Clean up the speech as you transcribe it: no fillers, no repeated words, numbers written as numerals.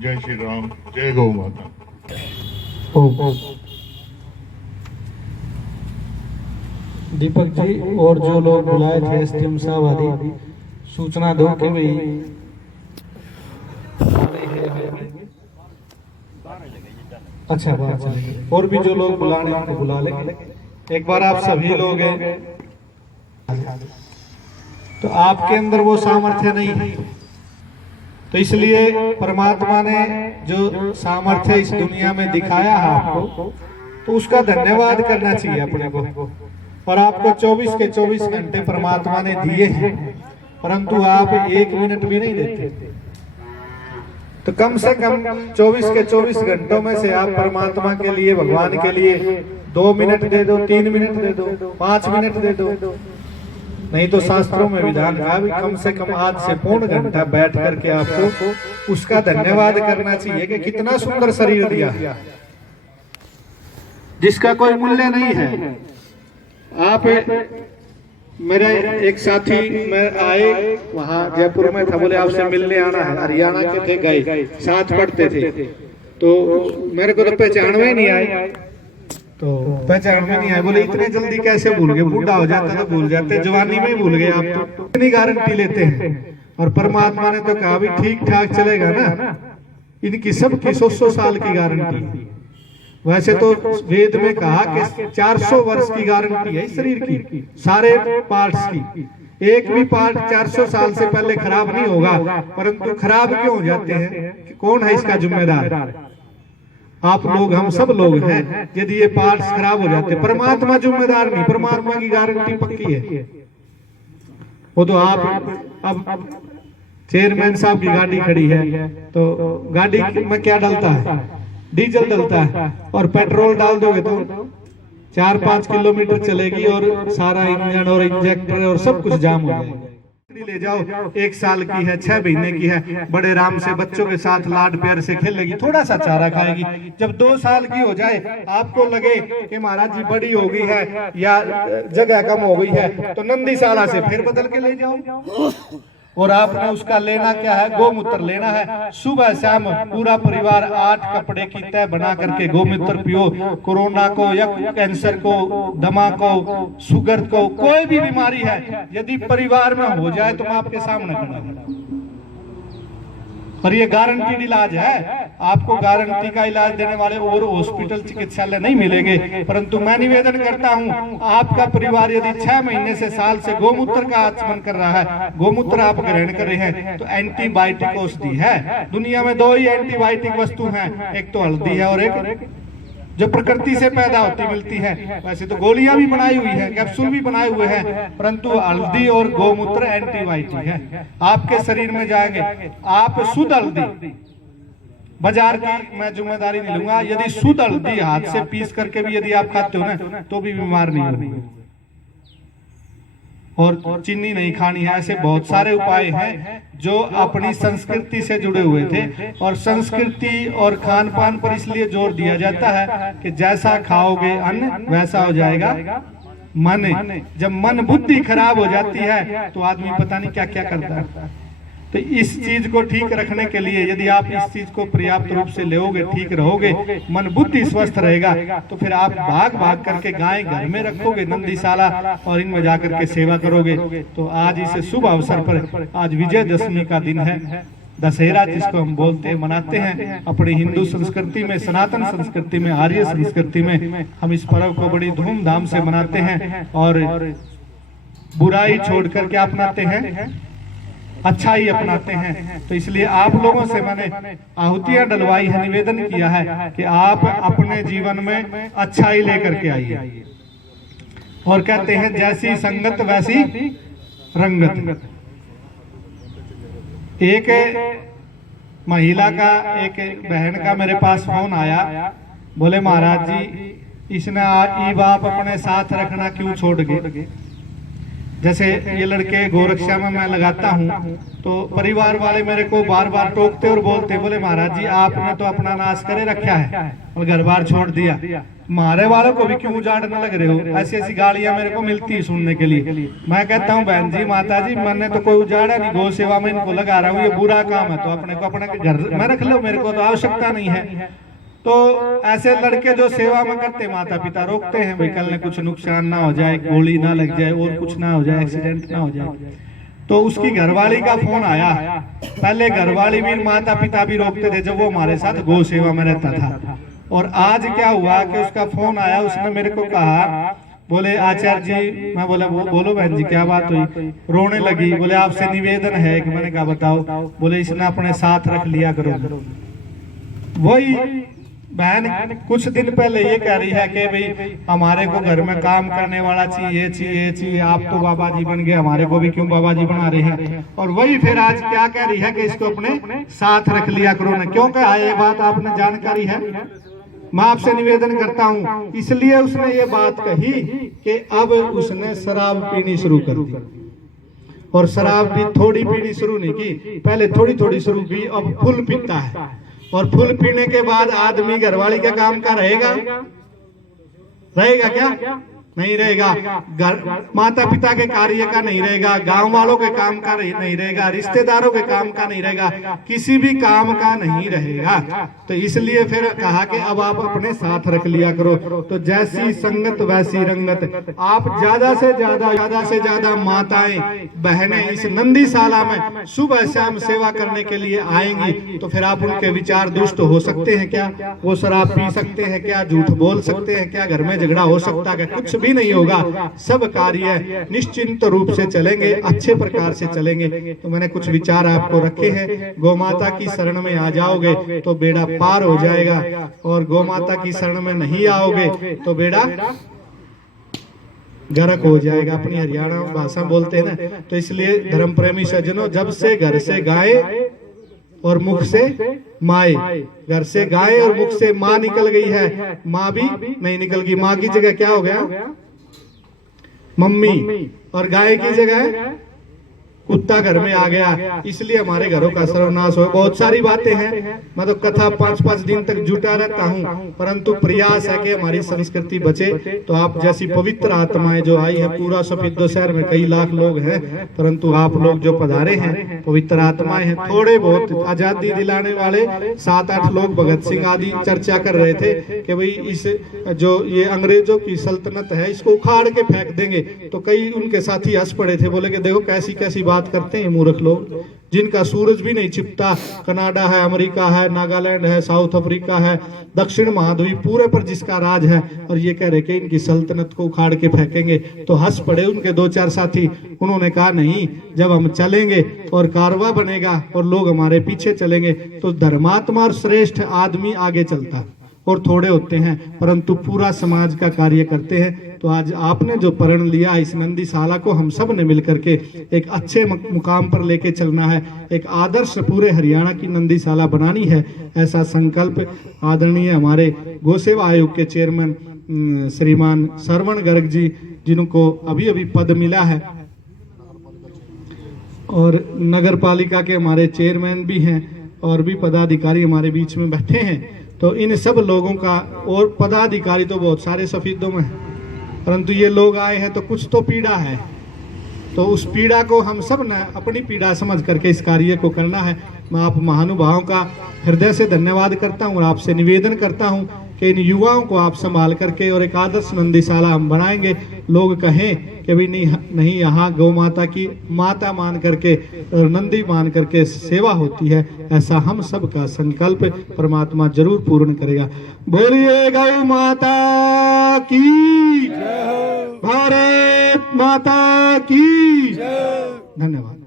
जय श्री राम, जय गौ माता। दीपक जी और जो लोग बुलाए थे एसडीएम साहब आदि, सूचना दो कि भाई अच्छा बात चलेगी। और भी जो लोग बुलाने उनको बुला लेंगे। एक बार आप सभी लोग हैं तो आपके अंदर वो सामर्थ्य नहीं है, तो इसलिए परमात्मा ने जो सामर्थ्य इस दुनिया में दिखाया है आपको, तो उसका धन्यवाद करना चाहिए अपने को। और आपको 24 के 24 घंटे परमात्मा ने दिए हैं, परंतु आप 1 मिनट भी नहीं देते। तो कम से कम 24 के 24 घंटों में से आप परमात्मा के लिए, भगवान के लिए 2 मिनट दे दो, 3 मिनट दे दो, 5 मिनट दे दो। नहीं तो शास्त्रों में विधान का भी कम से कम आज से पौन घंटा बैठ करके आपको उसका धन्यवाद करना चाहिए कि कितना सुंदर शरीर दिया जिसका कोई मूल्य नहीं है। आप मेरे एक साथी में आए, वहाँ जयपुर में था, बोले आपसे मिलने आना है। हरियाणा के थे, गए, साथ पढ़ते थे। तो मेरे को तो पहचान में नहीं आए, तो पहचान में नहीं आए। बोले इतने जल्दी कैसे भूल गए, बूढ़ा हो जाता तो भूल जाते, जवानी में ही भूल गए आप तो। इतनी गारंटी लेते हैं। और परमात्मा ने तो कहा भी ठीक ठाक चलेगा ना, इनकी सबकी 100 साल की गारंटी। वैसे तो वेद में कहा कि 400 वर्ष की गारंटी है इस शरीर की, सारे पार्ट्स की। एक भी पार्ट 400 साल से पहले खराब नहीं होगा, परंतु खराब क्यों हो जाते हैं? कौन है इसका जिम्मेदार? आप लोग, हम सब लोग हैं। यदि ये पार्ट्स खराब हो जाते, परमात्मा जिम्मेदार नहीं, परमात्मा की गारंटी पक्की है। वो तो आप अब चेयरमैन साहब की गाड़ी खड़ी है, तो गाड़ी में क्या डलता है? डीजल डलता है। और पेट्रोल डाल दोगे तो 4-5 किलोमीटर चलेगी और सारा इंजन और इंजेक्टर और सब कुछ जाम हो जाएगा। ले जाओ, 1 साल की है, 6 महीने की है, बड़े आराम से बच्चों के साथ लाड प्यार से खेलेगी, थोड़ा सा चारा खाएगी। जब 2 साल की हो जाए, आपको लगे कि महाराज जी बड़ी हो गई है या जगह कम हो गई है, तो नंदीशाला से फिर बदल के ले जाओ। और आपने उसका लेना क्या है? गोमूत्र लेना है। सुबह शाम पूरा परिवार 8 कपड़े की तय बना करके गोमूत्र पियो। कोरोना को या कैंसर को, दमा को, शुगर को, कोई भी बीमारी है यदि परिवार में हो जाए तो मैं आपके सामने खड़ा हूं। पर ये गारंटीड इलाज है। आपको गारंटी का इलाज देने वाले और हॉस्पिटल, चिकित्सालय नहीं मिलेंगे। परंतु मैं निवेदन करता हूं, आपका परिवार यदि 6 महीने से, साल से गोमूत्र का आचमन कर रहा है, गोमूत्र आप ग्रहण कर रहे हैं, तो एंटीबायोटिक औषधि है। दुनिया में 2 ही एंटीबायोटिक वस्तु हैं, एक तो हल्दी है और एक जो प्रकृति से पैदा होती मिलती है। वैसे तो गोलियां भी बनाई हुई है, कैप्सूल भी बनाए हुए हैं, परंतु हल्दी और गोमूत्र एंटीबायोटिक है। आपके शरीर में जाएंगे, आप शुद्ध हल्दी, बाजार की मैं जिम्मेदारी नहीं लूंगा, यदि शुद्ध हल्दी हाथ से पीस करके भी यदि आप खाते हो ना, तो भी बीमार नहीं होंगे। और चीनी नहीं खानी है। ऐसे बहुत सारे उपाय हैं जो अपनी संस्कृति से जुड़े हुए थे। और संस्कृति और खान पान पर इसलिए जोर दिया जाता है कि जैसा खाओगे अन्न वैसा हो जाएगा मन। जब मन बुद्धि खराब हो जाती है तो आदमी पता नहीं क्या क्या करता है। तो इस चीज को ठीक रखने के लिए यदि आप इस चीज को पर्याप्त रूप से लोगे, ठीक रहोगे, मन बुद्धि स्वस्थ रहेगा, तो फिर आप भाग भाग करके गाय घर में रखोगे, नंदीशाला और इनमें जाकर के सेवा करोगे। तो आज इस शुभ अवसर पर, आज विजयदशमी का दिन है, दशहरा जिसको हम बोलते हैं, मनाते हैं। अपनी हिंदू संस्कृति में, सनातन संस्कृति में, आर्य संस्कृति में हम इस पर्व को बड़ी धूमधाम से मनाते हैं और बुराई छोड़ करके अपनाते हैं, अच्छा ही अपनाते हैं। तो इसलिए आप लोगों से मैंने आहुतियां डलवाई है, निवेदन किया है कि आप अपने जीवन में अच्छा ही लेकर के आइए। और कहते हैं जैसी संगत वैसी रंगत। एक महिला का, एक बहन का मेरे पास फोन आया, बोले महाराज जी इसने ई बाप अपने साथ रखना क्यों छोड़ गए? जैसे ये लड़के गोरक्षा में मैं लगाता हूँ तो परिवार वाले मेरे को बार बार टोकते और बोलते, बोले महाराज जी आपने तो अपना नाश करे रखा है और घर बार छोड़ दिया, मारे वालों को भी क्यों उजाड़ने लग रहे हो। ऐसी ऐसी गालियां मेरे को मिलती है सुनने के लिए। मैं कहता हूँ बहन जी माता जी मैंने तो कोई उजाड़ा नहीं, गौ सेवा में इनको लगा रहा हूँ, ये बुरा काम है तो अपने को अपने घर में रख लो, मेरे को तो आवश्यकता नहीं है। तो ऐसे लड़के जो सेवा में करते माता पिता रोकते हैं, भाई कल ने कुछ नुकसान ना हो जाए, गोली ना लग जाए और कुछ ना हो जाए, एक्सीडेंट ना हो जाए। तो उसकी घरवाली का फोन आया, पहले घरवाली भी माता पिता भी रोकते थे जब वो हमारे साथ गौ सेवा में रहता था, और आज क्या हुआ कि उसका फोन आया, उसने मेरे को कहा, बोले आचार्य जी, मैं बोला बोलो बहन जी क्या बात हुई, रोने लगी, बोले आपसे निवेदन है कि, मैंने कहा बताओ, बोले इसने अपने साथ रख लिया करो। वही बहन कुछ दिन पहले ये कह रही है कि भाई हमारे को घर में काम करने वाला चाहिए, आप तो बाबा जी बन गए, हमारे को भी क्यों बाबा जी बना रहे हैं। और वही फिर आज क्या कह रही है कि इसको अपने साथ रख लिया करो ना। क्यों कहा ये बात आपने जानकारी है? मैं आपसे निवेदन करता हूँ, इसलिए उसने ये बात कही कि अब उसने शराब पीनी शुरू कर दी, और शराब भी थोड़ी पीनी शुरू नहीं की, पहले थोड़ी थोड़ी शुरू की, अब फुल पीता है। और फुल पीने के बाद आदमी घरवाली का काम का रहेगा क्या? नहीं रहेगा। घर माता पिता के कार्य का नहीं रहेगा, गांव वालों के काम का नहीं रहेगा, रिश्तेदारों के काम का नहीं रहेगा, किसी भी काम का नहीं रहेगा। तो इसलिए फिर कहा कि अब आप अपने साथ रख लिया करो। तो जैसी संगत वैसी रंगत। आप ज्यादा से ज्यादा माताएं बहनें इस नंदीशाला में सुबह शाम सेवा करने के लिए आएंगी, तो फिर आप उनके विचार दुष्ट हो सकते हैं क्या? वो शराब पी सकते हैं क्या? झूठ बोल सकते हैं क्या? घर में झगड़ा हो सकता है? कुछ भी नहीं होगा। सब कार्य निश्चिंत रूप से चलेंगे, अच्छे प्रकार से चलेंगे। तो मैंने कुछ विचार आपको रखे हैं। गौ माता की शरण में आ जाओगे तो बेड़ा पार हो जाएगा, और गौ माता की शरण में नहीं आओगे तो बेड़ा गर्क हो जाएगा। अपनी हरियाणा भाषा बोलते हैं ना। तो इसलिए धर्म प्रेमी सज्जनों, जब से घर से गाय और मुख से माए, घर से गाय और मुख से माँ निकल गई है, माँ भी नहीं निकल गई। माँ की जगह क्या हो गया? मम्मी। और गाय की जगह कुत्ता घर में आ गया। इसलिए हमारे घरों का सर्वनाश हो। बहुत सारी बातें हैं, मैं तो कथा 5-5 दिन तक जुटा रहता हूँ, परंतु प्रयास है कि हमारी संस्कृति बचे। तो आप जैसी पवित्र आत्माएं जो आई है, पूरा सफेदो शहर में कई लाख लोग हैं, परंतु आप लोग जो पधारे हैं पवित्र आत्माएं हैं। थोड़े बहुत आजादी दिलाने वाले 7-8 लोग भगत सिंह आदि चर्चा कर रहे थे कि भाई इस जो ये अंग्रेजों की सल्तनत है इसको उखाड़ के फेंक देंगे। तो कई उनके साथी हंस पड़े थे, बोले कि देखो कैसी कैसी बात करते हैं मूर्ख लोग, जिनका सूरज भी नहीं छिपता। कनाडा है, अमेरिका है, नागालैंड है, साउथ अफ्रीका है, दक्षिण महाद्वीप पूरे पर जिसका राज है, और ये कह रहे कि इनकी सल्तनत को उखाड़ के फेंकेंगे। तो हंस पड़े उनके 2-4 साथी। उन्होंने कहा नहीं, जब हम चलेंगे और कारवा बनेगा और लोग हमारे पीछे चलेंगे तो धर्मात्मा और श्रेष्ठ आदमी आगे चलता और थोड़े होते हैं, परंतु पूरा समाज का कार्य करते हैं। तो आज आपने जो प्रण लिया इस नंदीशाला को हम सब ने मिलकर के एक अच्छे मुकाम पर लेके चलना है, एक आदर्श पूरे हरियाणा की नंदीशाला बनानी है। ऐसा संकल्प आदरणीय हमारे गौ सेवा आयोग के चेयरमैन श्रीमान श्रवण गर्ग जी, जिनको अभी अभी पद मिला है, और नगर पालिका के हमारे चेयरमैन भी हैं, और भी पदाधिकारी हमारे बीच में बैठे हैं। तो इन सब लोगों का, और पदाधिकारी तो बहुत सारे सफेदों में हैं, परंतु ये लोग आए हैं तो कुछ तो पीड़ा है। तो उस पीड़ा को हम सब ने अपनी पीड़ा समझ करके इस कार्य को करना है। मैं आप महानुभावों का हृदय से धन्यवाद करता हूँ और आपसे निवेदन करता हूँ कि इन युवाओं को आप संभाल करके और एक आदर्श नंदीशाला हम बनाएंगे। लोग कहें कि भी नहीं यहाँ गौ माता की माता मान करके और नंदी मान करके सेवा होती है, ऐसा हम सब का संकल्प परमात्मा जरूर पूर्ण करेगा। बोलिए गौ माता की, भारत माता की। धन्यवाद।